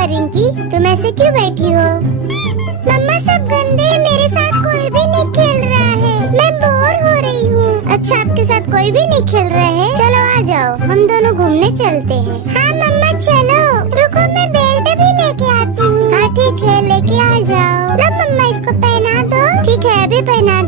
हुआ रिंकी, तुम ऐसे क्यों बैठी हो? मम्मा सब गंदे हैं, मेरे साथ कोई भी नहीं खेल रहा है, मैं बोर हो रही हूँ। अच्छा आपके साथ कोई भी नहीं खेल रहा है? चलो आ जाओ, हम दोनों घूमने चलते हैं। हाँ मम्मा चलो, रुको मैं बेल्ट भी लेके आती हूँ। हाँ ठीक है, लेके आ जाओ। लो मम्मा इसको पहना दो। ठीक है अभी पहना